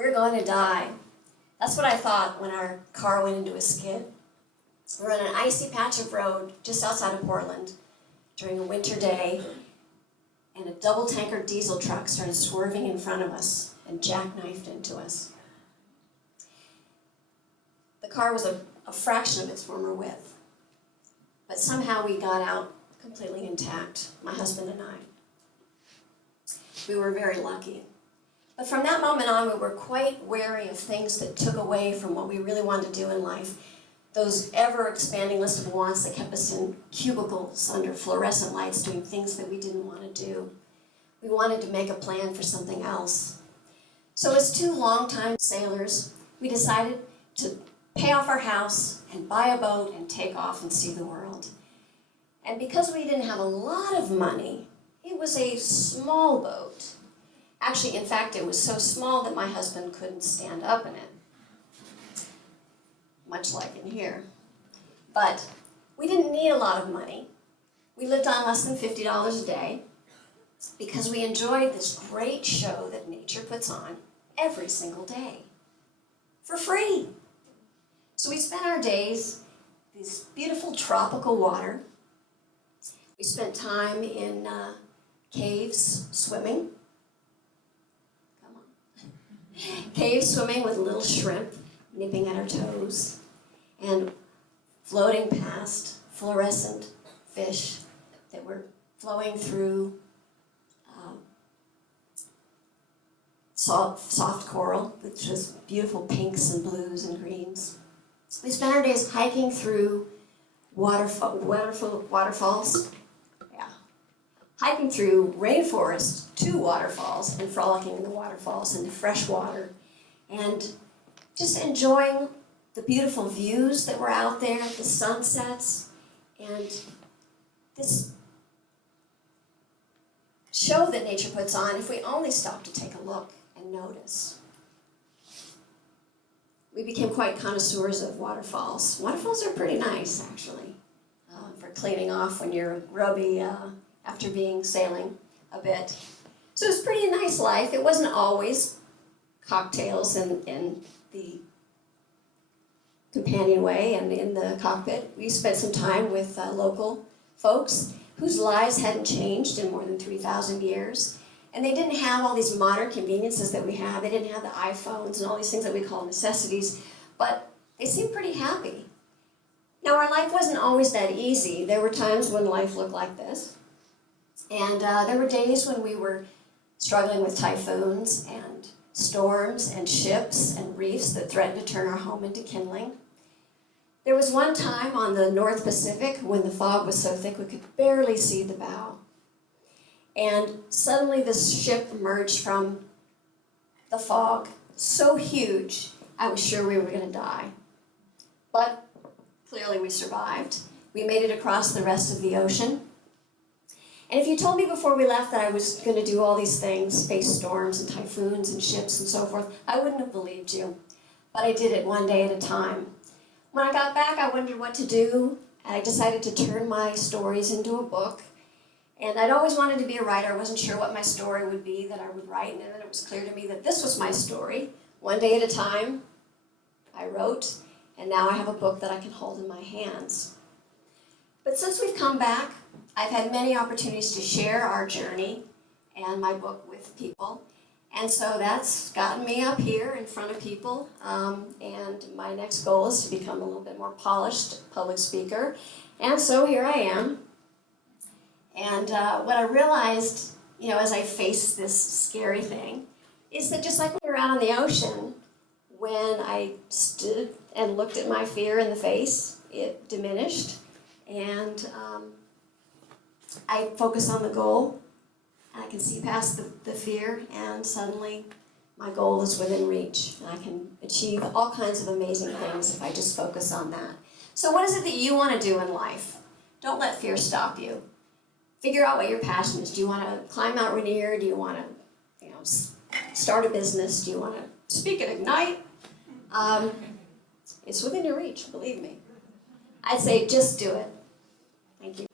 We're going to die. That's what I thought when our car went into a skid. We were on an icy patch of road just outside of Portland during a winter day, and a double tanker diesel truck started swerving in front of us and jackknifed into us. The car was a fraction of its former width, but somehow we got out completely intact, my husband and I. We were very lucky. But from that moment on, we were quite wary of things that took away from what we really wanted to do in life. Those ever-expanding list of wants that kept us in cubicles under fluorescent lights doing things that we didn't want to do. We wanted to make a plan for something else. So as two longtime sailors, we decided to pay off our house and buy a boat and take off and see the world. And because we didn't have a lot of money, it was a small boat. Actually, in fact, it was so small that my husband couldn't stand up in it, much like in here. But we didn't need a lot of money. We lived on less than $50 a day because we enjoyed this great show that nature puts on every single day for free. So we spent our days in this beautiful tropical water. We spent time in caves swimming. Caves swimming with little shrimp nipping at our toes and floating past fluorescent fish that were flowing through soft coral, which was beautiful pinks and blues and greens. We spent our days hiking through waterfalls. Hiking through rainforest to waterfalls and frolicking in the waterfalls and the fresh water and just enjoying the beautiful views that were out there, the sunsets, and this show that nature puts on if we only stop to take a look and notice. We became quite connoisseurs of waterfalls. Waterfalls are pretty nice, actually, for cleaning off when you're grubby after being sailing a bit. So it was a pretty nice life. It wasn't always cocktails in the companionway and in the cockpit. We spent some time with local folks whose lives hadn't changed in more than 3,000 years. And they didn't have all these modern conveniences that we have. They didn't have the iPhones and all these things that we call necessities, but they seemed pretty happy. Now, our life wasn't always that easy. There were times when life looked like this. And there were days when we were struggling with typhoons and storms and ships and reefs that threatened to turn our home into kindling. There was one time on the North Pacific when the fog was so thick we could barely see the bow. And suddenly this ship emerged from the fog, so huge, I was sure we were going to die. But clearly we survived. We made it across the rest of the ocean. And if you told me before we left that I was going to do all these things, face storms and typhoons and ships and so forth, I wouldn't have believed you. But I did it one day at a time. When I got back, I wondered what to do, and I decided to turn my stories into a book. And I'd always wanted to be a writer. I wasn't sure what my story would be that I would write, and then it was clear to me that this was my story. One day at a time, I wrote, and now I have a book that I can hold in my hands. But since we've come back, I've had many opportunities to share our journey and my book with people. And so that's gotten me up here in front of people. And my next goal is to become a little bit more polished public speaker. And so here I am. And what I realized, as I faced this scary thing, is that just like when you're out on the ocean, when I stood and looked at my fear in the face, it diminished. And I focus on the goal, and I can see past the fear, and suddenly my goal is within reach. And I can achieve all kinds of amazing things if I just focus on that. So what is it that you want to do in life? Don't let fear stop you. Figure out what your passion is. Do you want to climb Mount Rainier? Do you want to start a business? Do you want to speak at Ignite? It's within your reach, believe me. I'd say just do it. Thank you.